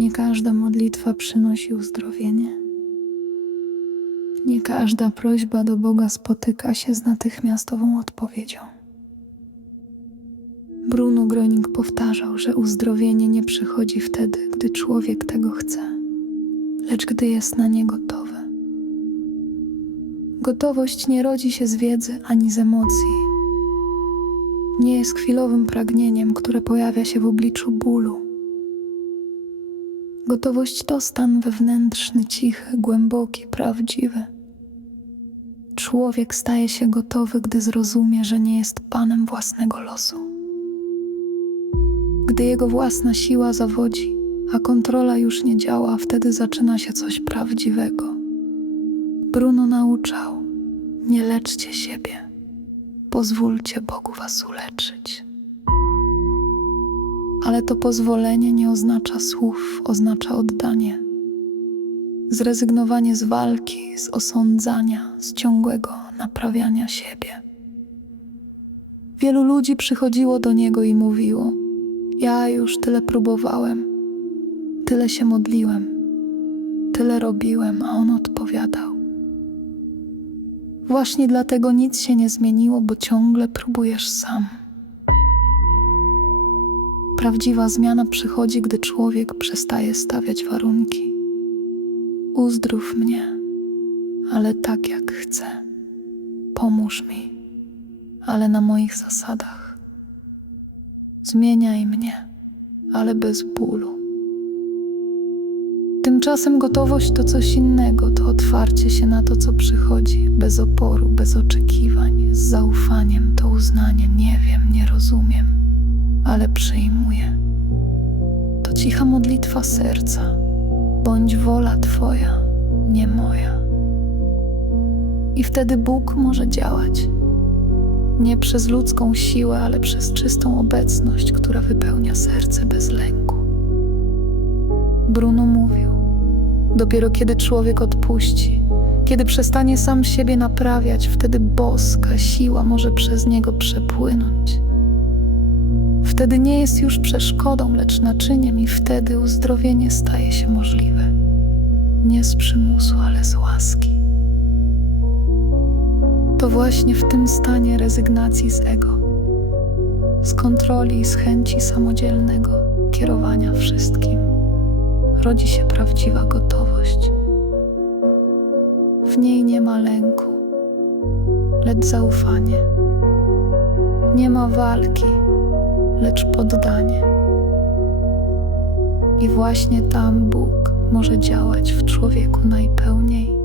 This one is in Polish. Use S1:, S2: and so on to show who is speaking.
S1: Nie każda modlitwa przynosi uzdrowienie. Nie każda prośba do Boga spotyka się z natychmiastową odpowiedzią. Bruno Groning powtarzał, że uzdrowienie nie przychodzi wtedy, gdy człowiek tego chce, lecz gdy jest na nie gotowy. Gotowość nie rodzi się z wiedzy ani z emocji. Nie jest chwilowym pragnieniem, które pojawia się w obliczu bólu. Gotowość to stan wewnętrzny, cichy, głęboki, prawdziwy. Człowiek staje się gotowy, gdy zrozumie, że nie jest panem własnego losu. Gdy jego własna siła zawodzi, a kontrola już nie działa, wtedy zaczyna się coś prawdziwego. Bruno nauczał: Nie leczcie siebie, pozwólcie Bogu was uleczyć. Ale to pozwolenie nie oznacza słów, oznacza oddanie. Zrezygnowanie z walki, z osądzania, z ciągłego naprawiania siebie. Wielu ludzi przychodziło do niego i mówiło: Ja już tyle próbowałem, tyle się modliłem, tyle robiłem, a on odpowiadał: Właśnie dlatego nic się nie zmieniło, bo ciągle próbujesz sam. Prawdziwa zmiana przychodzi, gdy człowiek przestaje stawiać warunki. Uzdrów mnie, ale tak jak chcę. Pomóż mi, ale na moich zasadach. Zmieniaj mnie, ale bez bólu. Tymczasem gotowość to coś innego, to otwarcie się na to, co przychodzi, bez oporu, bez oczekiwań, z zaufaniem, to uznanie: nie wiem, nie rozumiem, ale przyjmuję. To cicha modlitwa serca. Bądź wola Twoja, nie moja. I wtedy Bóg może działać. Nie przez ludzką siłę, ale przez czystą obecność, która wypełnia serce bez lęku. Bruno mówił: Dopiero kiedy człowiek odpuści, kiedy przestanie sam siebie naprawiać, wtedy boska siła może przez niego przepłynąć. Wtedy nie jest już przeszkodą, lecz naczyniem, i wtedy uzdrowienie staje się możliwe. Nie z przymusu, ale z łaski. To właśnie w tym stanie rezygnacji z ego, z kontroli i z chęci samodzielnego kierowania wszystkim, rodzi się prawdziwa gotowość. W niej nie ma lęku, lecz zaufanie. Nie ma walki, lecz poddanie. I właśnie tam Bóg może działać w człowieku najpełniej.